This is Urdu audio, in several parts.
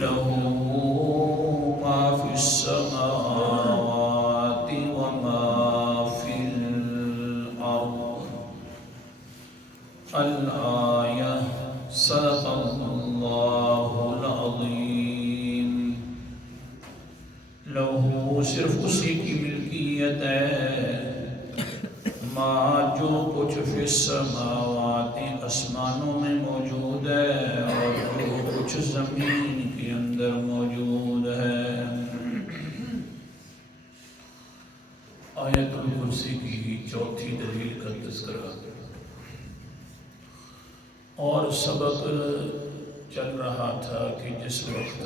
له ما في السماوات وما في الأرض الآية صدق الله العظيم. له صرف اسی کی ملکیت ہے ما جو کچھ فی السماوات آسمانوں میں موجود ہے اور جو کچھ زمین کے اندر موجود ہے. آیت الکرسی کی چوتھی دلیل کا تذکرہ اور سبق چل رہا تھا کہ جس وقت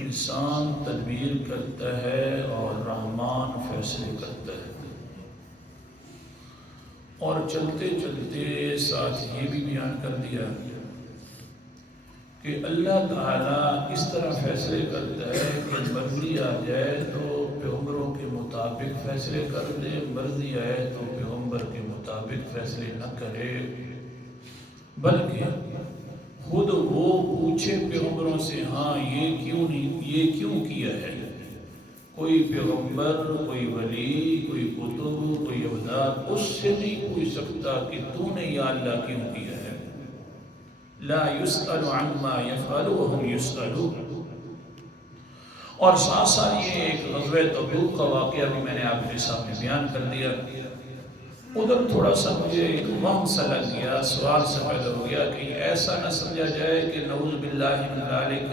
انسان تدبیر کرتا ہے اور رحمان فیصلے کرتا ہے، اور چلتے چلتے ساتھ یہ بھی بیان کر دیا کہ اللہ تعالیٰ اس طرح فیصلے کرتا ہے کہ مرضی آ جائے تو پیغمبروں کے مطابق فیصلے کر دے، مرضی آئے تو پیغمبر کے مطابق فیصلے نہ کرے، بلکہ خود وہ پوچھے پیغمبروں سے ہاں یہ کیوں کیا ہے. کوئی پیغمبر، کوئی ولی، کوئی کتب، کوئی ابدال اس سے نہیں پوچھ سکتا کہ تو نے یا اللہ کیوں کیا ہے. لا يسأل عما يفعل وهم يسألون. اور ساتھ ساتھ یہ ایک غزوہ تبوک کا واقعہ بھی میں نے آپ کے سامنے بیان کر دیا. ادھر تھوڑا سا مجھے ایک وہم سا لگ گیا، سوال سے پیدا ہو گیا کہ ایسا نہ سمجھا جائے کہ نعوذ باللہ من ذالک،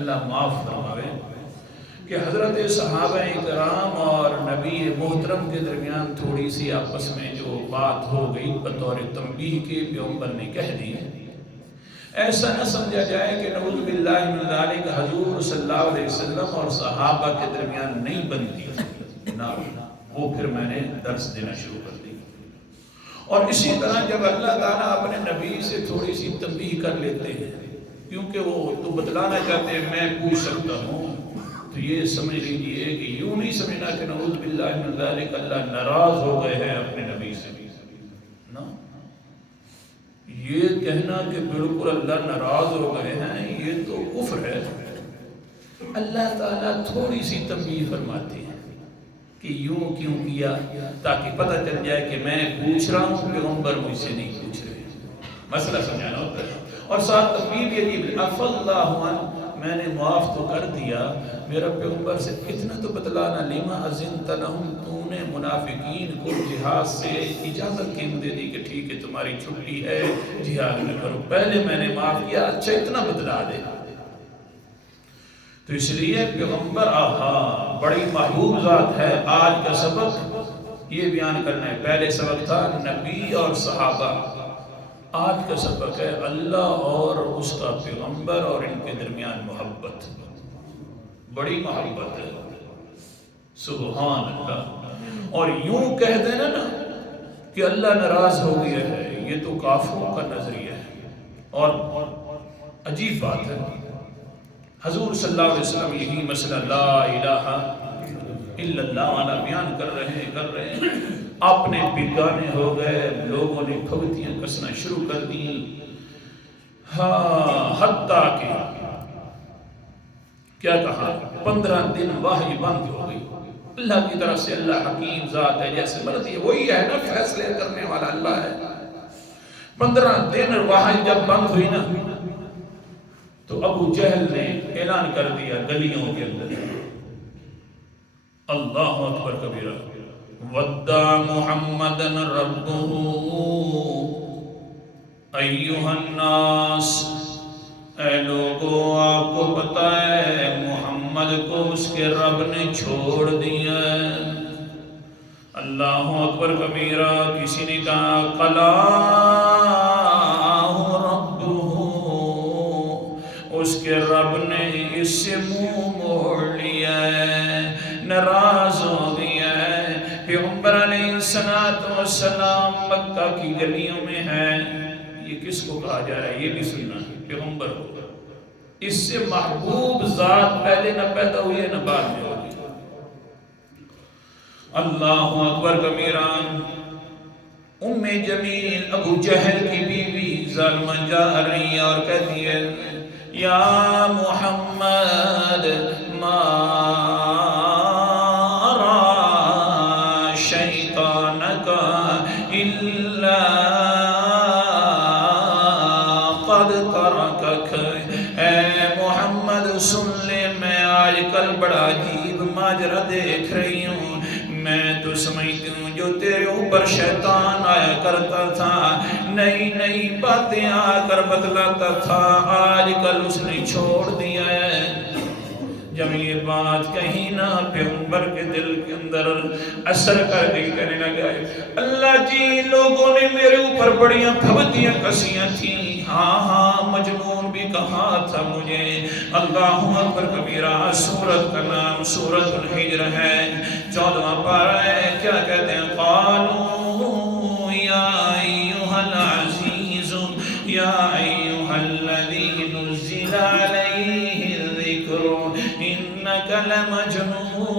اللہ معاف فرماوے، کہ حضرت صحابہ کرام اور نبی محترم کے درمیان تھوڑی سی آپس میں جو بات ہو گئی بطور تنبیہ کے پیغمبر نے کہہ دی. ایسا نہ سمجھا جائے کہ نعوذ باللہ من ذالک حضور صلی اللہ علیہ وسلم اور صحابہ کے درمیان نہیں بنتی نہ، وہ پھر میں نے درس دینا شروع کر دی. اور اسی طرح جب اللہ تعالیٰ اپنے نبی سے تھوڑی سی تنبیہ کر لیتے ہیں، کیونکہ وہ تو بتلانا چاہتے ہیں میں پوچھ سکتا ہوں، تو یہ سمجھ لیجئے کہ یوں نہیں سمجھنا کہ نعوذ باللہ من ذالک اللہ ناراض ہو گئے ہیں اپنے نبی سے. نا یہ کہنا کہ بالکل اللہ ناراض ہو گئے ہیں یہ تو کفر ہے. اللہ تعالیٰ تھوڑی سی تنبیہ فرماتے ہیں کہ یوں کیوں کیا، تاکہ پتہ چل جائے کہ میں پوچھ رہا ہوں پیغمبر مجھ سے نہیں پوچھ رہے. مسئلہ سمجھانا ہوتا ہے. اور ساتھ تنبیہ یہ دی عفا اللہ عنہ، میں نے معاف تو کر دیا، میرا پیغمبر سے اتنا تو بتلانا، لما اذنت لہم، تو نے منافقین کو جہاد سے اجازت کیوں دے دی کہ ٹھیک ہے تمہاری چھٹی ہے جہاد میں کرو. پہلے میں نے معاف کیا، اچھا اتنا بتلا دے. تو اس لیے پیغمبر بڑی محبوب ذات ہے. آج کا سبق یہ بیان کرنا ہے. پہلے سبق تھا نبی اور صحابہ، آج کا سبق ہے اللہ اور اس کا پیغمبر اور ان کے درمیان محبت. بڑی محبت ہے، سبحان اللہ. اور یوں کہہ دینا نا کہ اللہ ناراض ہو گیا ہے، یہ تو کافروں کا نظریہ ہے. اور عجیب بات ہے، حضور صلی اللہ علیہ وسلم یہی مسئلہ لا الہ الا اللہ والا بیان کر رہے ہیں اپنے بیگانے ہو گئے، لوگوں نے پھگتیاں کسنا شروع کر دی. حتیٰ کہ کیا کہا 15 دن وحی بند ہو گئی. اللہ کی طرف سے اللہ حکیم ذات ہے، جیسے مرضی وہی ہے نا، فیصلے کرنے والا اللہ ہے. 15 دن وحی جب بند ہوئی نا تو ابو جہل نے اعلان کر دیا گلیوں کے اندر، اللہ اکبر کبیرہ، ودع محمدن ربہ ایہا الناس، اے لوگوں آپ کو پتہ ہے محمد کو اس کے رب نے چھوڑ دیا. اللہ اکبر کبیرہ. کسی نے کہا قلعہ ربہ، اس کے رب نے اس سے منہ موڑ لیا ہے، ناراض ہو گیا ہے. پیغمبر علیہ السلام مکہ کی گلیوں میں ہے. یہ کس کو کہا جا رہا ہے یہ بھی سننا، پیغمبر کو. اس سے محبوب ذات پہلے نہ پیدا ہوئی ہے نہ بعد میں ہوگی. اللہ اکبر کبیرہ. ام جمیل ابو جہل کی بیوی ظالمہ جا رہی ہے اور کہتی ہے یا محمد ما را شیطانک الا قد ترکک، اے محمد سن لے میں آج کل بڑا عجیب ماجرا دیکھ رہی ہوں۔ میں تو سمجھتی ہوں جو تیرے اوپر شیطان آیا کرتا تھا، نئی نئی باتیں آ کر بتلاتا تھا، آج کل اس نے چھوڑ دیا ہے۔ جب یہ بات کہیں نہ پیغمبر کے دل کے اندر اثر کر گئی، کہنے لگا اللہ جی لوگوں نے میرے اوپر بڑیاں پھبتیاں کسیاں تھیں، ہاں ہاں مجنون بھی کہا تھا مجھے۔ اللہ اکبر کبیرہ۔ سورت کا نام سورت الحجر ہے، 14واں پارہ ہے۔ کیا کہتے ہیں؟ قالوا یا ایھا العزیز یا ایھا الذی نزل علیہ الذکر انک لمجنون۔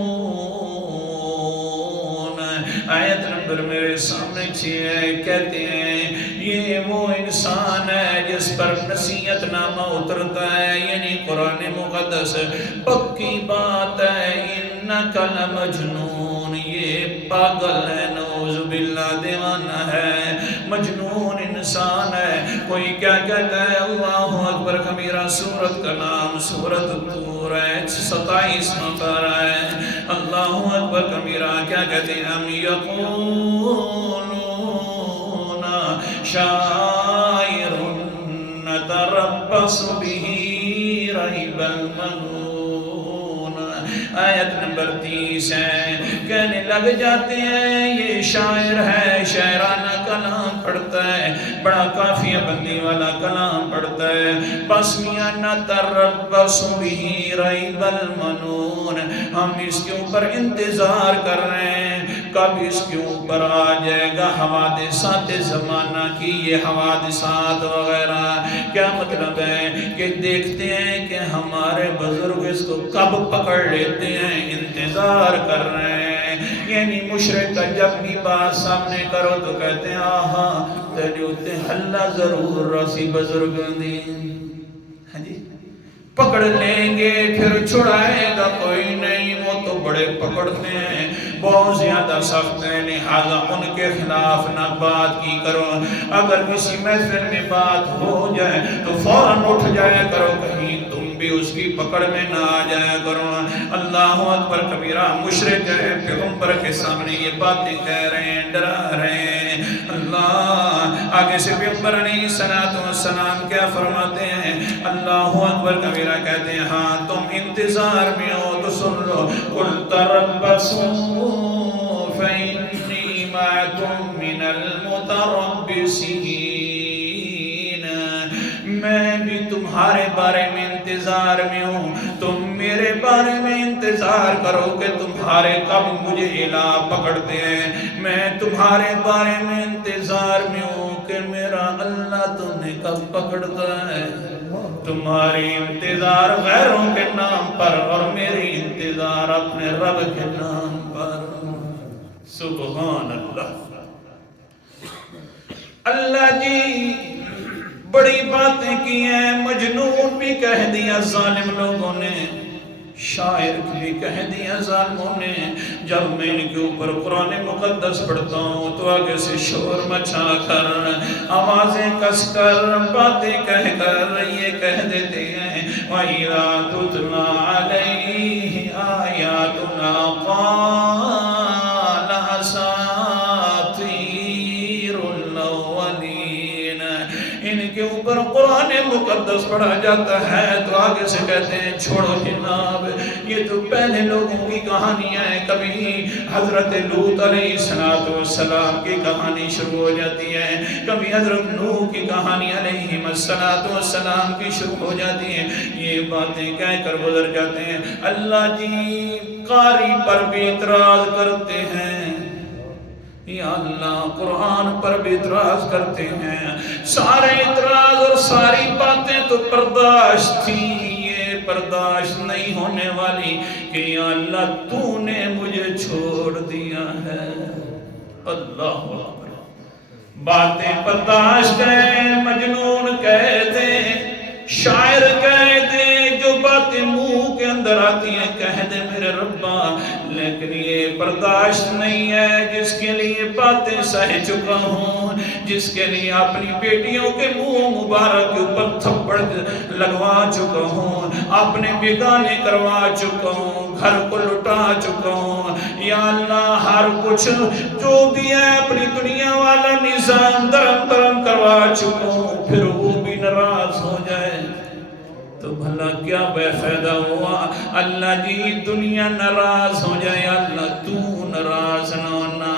آیت نمبر میرے سامنے 6 ہے۔ کہتے ہیں یہ وہ انسان ہے جس پر نصیحت نامہ اترتا ہے، یعنی قرآن مقدس پکی بات ہے، انک لمجنون، یہ پاگل ہے، نعوذ باللہ دیوانہ ہے، مجنون انسان ہے۔ کوئی کیا کہتا ہے؟ اللہ اکبر کبیرہ۔ سورت کا نام سورت الطور ہے، 27واں پارہ ہے۔ اللہ اکبر کبیرہ۔ کیا کہتے ہیں؟ ہم یقولون شاعر نتربص به ریب المنون۔ آیت نمبر 30 ہے۔ کہنے لگ جاتے ہیں یہ شاعر ہے، شاعرانہ کلام پڑھتا ہے، بڑا کافیہ بندی والا کلام پڑھتا ہے۔ بس میاں نتربص به ریب المنون، ہم اس کے اوپر انتظار کر رہے ہیں کب اس کے اوپر آ جائے گا حوادثات زمانہ کی، یہ حوادثات وغیرہ۔ کیا مطلب ہے؟ کہ دیکھتے ہیں کہ ہمارے بزرگ اس کو کب پکڑ لیتے ہیں، انتظار کر رہے ہیں۔ یعنی مشرک کا جب بھی بات سامنے کرو تو کہتے ہیں آہا تجھوتے اللہ ضرور رسی بزرگ دی، ہاں جی پکڑ لیں گے پھر چھڑائے گا کوئی نہیں، وہ تو بڑے پکڑتے ہیں، بہت زیادہ سخت ہیں، لہذا ان کے خلاف نہ بات کی کرو۔ اگر کسی محفل میں بات ہو جائے تو فوراً اٹھ جایا کرو، کہیں تم بھی اس کی پکڑ میں نہ آ جایا کرو۔ اللہ اکبر کبیرہ۔ مشرک ہے، پیغمبر کے سامنے یہ باتیں کہہ رہے ہیں، ڈرا رہے ہیں۔ اللہ آگے سے پیغمبر علیہ السلام کیا فرماتے ہیں؟ اللہ اکبر کبیرہ کہتے ہیں ہاں تم انتظار میں ہو تو سن لو، قل تربصوا فإنی معکم من المتربصین، میں بھی تمہارے بارے میں انتظار میں ہوں، تم میرے بارے میں انتظار کرو کہ تمہارے کب مجھے الہ پکڑتے ہیں، میں تمہارے بارے میں انتظار میں ہوں کہ میرا اللہ تمہیں کب پکڑتا ہے۔ تمہاری انتظار غیروں کے نام پر اور میری انتظار اپنے رب کے نام پر۔ سبحان اللہ۔ اللہ جی بڑی باتیں کی ہیں، مجنون بھی کہہ دیا ظالم لوگوں نے، شاعر بھی کہہ دیا ظالموں نے۔ جب میں ان کے اوپر قرآن مقدس پڑھتا ہوں تو آگے سے شور مچا کر، آوازیں کس کر، باتیں کہہ کر یہ کہہ دیتے ہیں وَإِذَا تُتْلَى عَلَيْهِ آيَاتُنَا قَالَ أَسَاطِيرُ الْأَوَّلِينَ۔ ان کے اوپر قرآن مقدس پڑھا جاتا ہے تو آگے سے کہتے ہیں چھوڑو جناب، یہ تو پہلے لوگوں کی کہانیاں ہیں۔ کبھی حضرت لوط علیہ السلام کی کہانی شروع ہو جاتی ہے، کبھی حضرت نوح کی کہانی علیہ السلام کی شروع ہو جاتی ہے، یہ باتیں کہہ کر گزر جاتے ہیں۔ اللہ جی قاری پر بھی اعتراض کرتے ہیں، یا اللہ قرآن پر بھی اعتراض کرتے ہیں، سارے اعتراض اور ساری باتیں تو برداشت تھی، یہ برداشت نہیں ہونے والی کہ یا اللہ تو نے مجھے چھوڑ دیا ہے۔ اللہ اکبر۔ باتیں برداشت کریں، مجنون کہتے شاعر کہتے جو باتیں منہ کے اندر آتی ہیں کہہ دے میرے ربا، لیکن یہ برداشت نہیں ہے جس کے لیے باتیں سہ چکا ہوں، جس کے لیے اپنی بیٹیوں کے منہ مبارک کے اوپر تھپڑ لگوا چکا ہوں، اپنے بیگانے کروا چکا ہوں، گھر کو لٹا چکا ہوں، یا اللہ ہر کچھ جو بھی ہے اپنی دنیا والا نظام درم کروا چکا ہوں، پھر وہ بھی ناراض ہو جائے تو بھلا کیا بے فائدہ ہوا؟ اللہ جی دنیا ناراض ہو جائے، اللہ تو ناراض نہ ہونا۔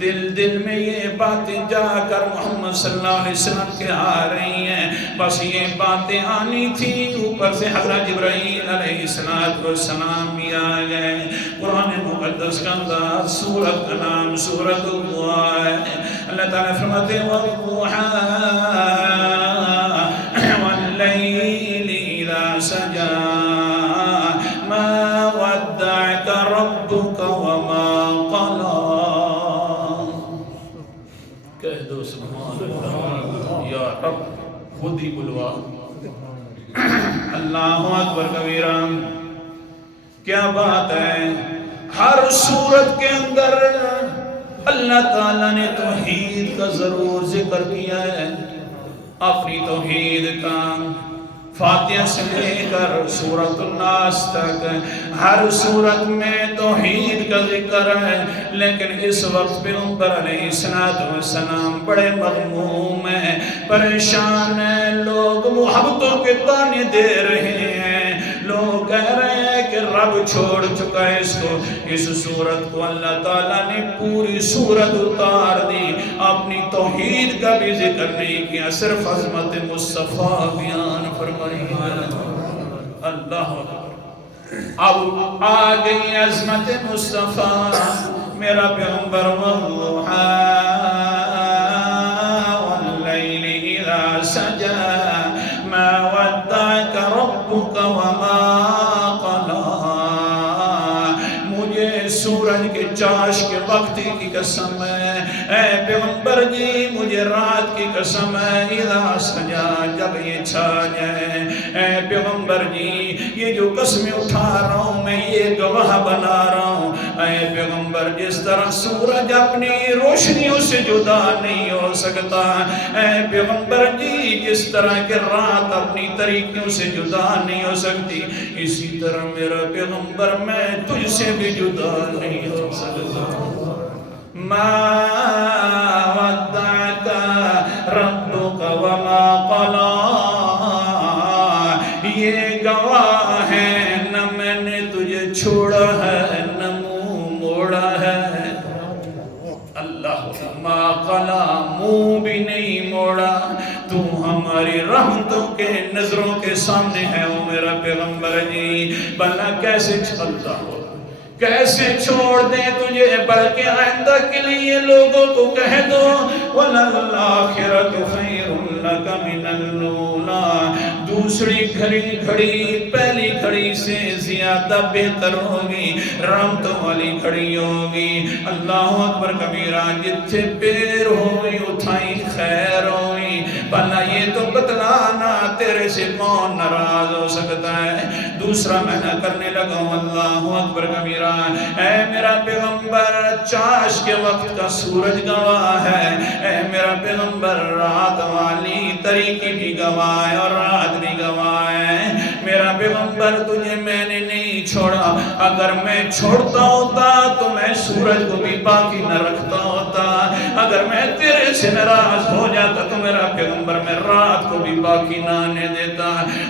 دل میں یہ باتیں جا کر محمد صلی اللہ علیہ وسلم کے آ رہی ہیں، بس یہ باتیں آنی تھی، اوپر سے حضرت جبرائیل علیہ السلام بھی آ گئے۔ قرآن مقدس کا انداز، سورت کا نام سورت الضحیٰ ہے۔ اللہ تعالیٰ فرماتے ہیں وَالضُّحَىٰ وَاللَّيْلِ إِذَا سَجَىٰ مَا وَدَّعَكَ رَبُّكَ وَمَا قَلَىٰ۔ کہہ دو سبحان اللہ، یا رب خود ہی بلوا۔ اللہ اکبر کبیرہ، کیا بات ہے! ہر صورت کے اندر اللہ تعالیٰ نے توحید کا ضرور ذکر کیا ہے، اپنی توحید کا۔ فاتحہ سے لے کر سورۃ الناس تک ہر صورت میں توحید کا ذکر ہے، لیکن اس وقت پیغمبر علیہ السلام بڑے مغموم ہیں، پریشان ہیں، لوگ محبتوں کے تانے دے رہے ہیں، لوگ کہہ رہے ہیں کہ رب چھوڑ چکا ہے اس کو۔ اس صورت کو اللہ تعالیٰ نے پوری صورت اتار دی، اپنی توحید کا بھی ذکر نہیں کیا، صرف عظمت مصطفیٰ بیان فرمائی۔ اللہ اب آ گئی عظمت مصطفیٰ، میرا پیغمبر والضحیٰ واللیل اذا سجى ما ودعك ربك وما قلى۔ مجھے سورج کے چاش کے وقت کی قسم ہے، اے پیغمبر جی مجھے رات کی قسم ہے، اذا سجى جب یہ چھا جائے، اے پیغمبر جی یہ جو قسمیں اٹھا رہا ہوں میں یہ گواہ بنا رہا ہوں، اے پیغمبر جس طرح سورج اپنی روشنیوں سے جدا نہیں ہو سکتا، اے پیغمبر جی جس طرح کہ رات اپنی طریقوں سے جدا نہیں ہو سکتی، اسی طرح میرا پیغمبر میں تجھ سے بھی جدا نہیں ہو سکتا۔ ما ودعك ربك وما قلى، یہ گواہ ہے نہ میں نے تجھے چھوڑا ہے نہ منہ موڑا ہے۔ اللہ ما قلى، منہ بھی نہیں موڑا، تو ہماری رحمتوں کے نظروں کے سامنے ہے او میرا پیغمبر جی، بھلا کیسے چلتا ہو، کیسے چھوڑ دیں تجھے، بلکہ آئندہ کے لیے لوگوں کو کہہ دو وَلَلْآخِرَةُ خَيْرٌ لَكَ مِنَ الْأُولَىٰ، دوسری گھڑی پہلی گھڑی سے زیادہ بہتر ہوگی، رحمتوں والی گھڑی ہوگی۔ اللہ اکبر کبیرہ، جتھے پیر ہوئی اتھائی خیر ہوئی، بھلا یہ تو بتلانا تیرے سے کون ناراض ہو سکتا ہے۔ دوسرا میں نہ کرنے لگا ہوں، اللہ اکبر کبیرہ، اے میرا پیغمبر چاش کے وقت کا سورج گواہ ہے، اے میرا پیغمبر رات والی طریقی بھی گواہ ہے اور رات بھی گواہ ہے، میرا پیغمبر تجھے میں نے نہیں چھوڑا، اگر میں چھوڑتا ہوتا تو میں سورج کو بھی باقی نہ رکھتا ہوتا، اگر میں تیرے سے ناراض ہو جاتا تو میرا پیغمبر میں رات کو بھی باقی نہ آنے دیتا،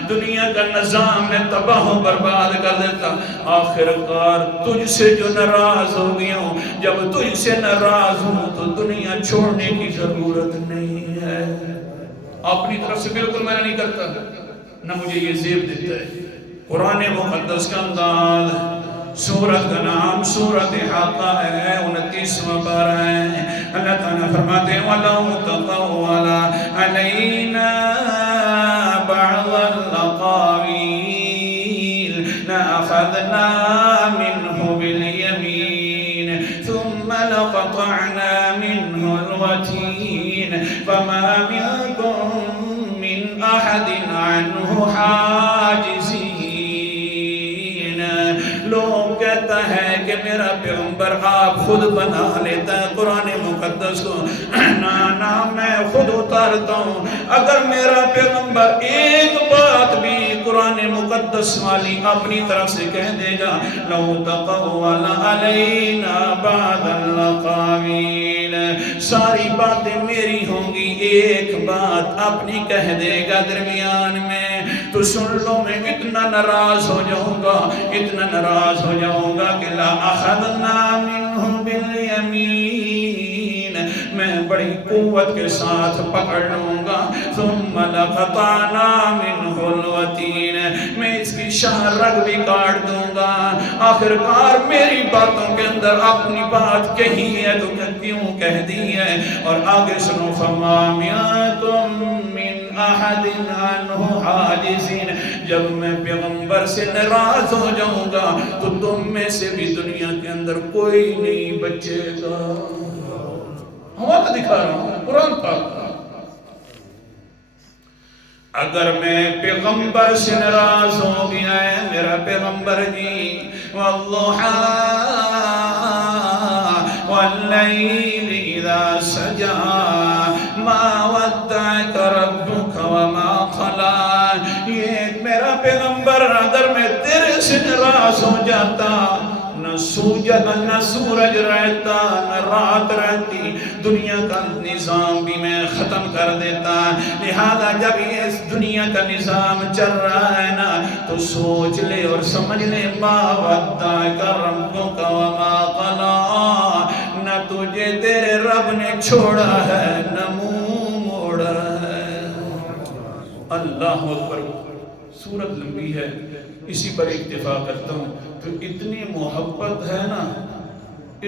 دنیا کا نظام میں تباہ و برباد کر دیتا۔ آخر کار تجھ سے جو ناراض ہو گیا ہوں، جب تجھ سے ناراض ہوں تو دنیا چھوڑنے کی ضرورت نہیں ہے۔ اپنی طرف سے بالکل میں نہیں کرتا، نہ مجھے یہ زیب دیتا ہے۔ قرآن مقدس کا انداز، سورت کا نام سورت حاقہ ہے، 29واں پارہ ہے۔ اللہ تعالیٰ فرماتے ہیں وَلَوْ تَقَوَّلَ عَلَيْنَا بَعْضَ الْأَقَاوِيلِ لَأَخَذْنَا مِنْهُ بِالْيَمِينِ ثُمَّ لَقَطَعْنَا مِنْهُ الْوَتِينَ عنہ حاجزین. لوگ کہتا ہے کہ میرا پیغمبر آپ خود بنا لیتا ہے قرآن مقدس کو. نا میں خود اتارتا ہوں. اگر میرا پیغمبر ایک بات بھی قرآن مقدس والی اپنی طرف سے کہہ دے گا لو تقول علینا بعض الاقاویل، ساری باتیں میری ہوں گی، ایک بات اپنی کہہ دے گا درمیان میں، تو سن لو میں اتنا ناراض ہو جاؤں گا، اتنا ناراض ہو جاؤں گا کہ لا اخذنا منہ بالیمین، میں بڑی قوت کے ساتھ پکڑ لوں گا. ثم لقطعنا منہ الوتین، میں اس کی شاہ رگ بھی کاٹ دوں گا. آخرکار میری باتوں کے اندر اپنی بات کہی ہے تو کیوں کہہ دی ہے. اور آگے سنو فما منکم من احد عنہ حاجزین، جب میں پیغمبر سے ناراض ہو جاؤں گا تو تم میں سے بھی دنیا کے اندر کوئی نہیں بچے گا. حوالہ دکھا رہا ہوں قرآن پاک. اگر میں پیغمبر سے ناراض ہو گیا ہے، میرا پیغمبر جی والضحی واللیل اذا سجا ما ودعک ربک وما قلا. یہ میرا پیغمبر اگر میں تیرے سے ناراض ہو جاتا، نہ سورج رہتا نہ رات رہتی، دنیا کا نظام بھی میں ختم کر دیتا. لہذا جب یہ اس دنیا کا نظام چل رہا ہے نا تو سوچ لے اور سمجھ لے ما ودعک ربک وما قلا، نہ تجھے تیرے رب نے چھوڑا ہے نہ منہ موڑا ہے. اللہ اکبر. سورت لمبی ہے، اسی پر اکتفا کرتا ہوں. تو اتنی محبت ہے نا،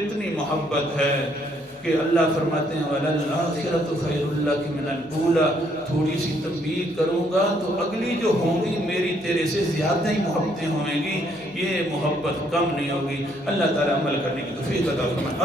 اتنی محبت ہے کہ اللہ فرماتے ہیں وَلَلْآخِرَةُ خَيْرٌ لَكَ مِنَ الْأُولَى. تھوڑی سی تنبیہ کروں گا تو اگلی جو ہوں گی میری تیرے سے زیادہ ہی محبتیں ہوئیں گی، یہ محبت کم نہیں ہوگی. اللہ تعالیٰ عمل کرنے کی توفیق عطا فرمائے.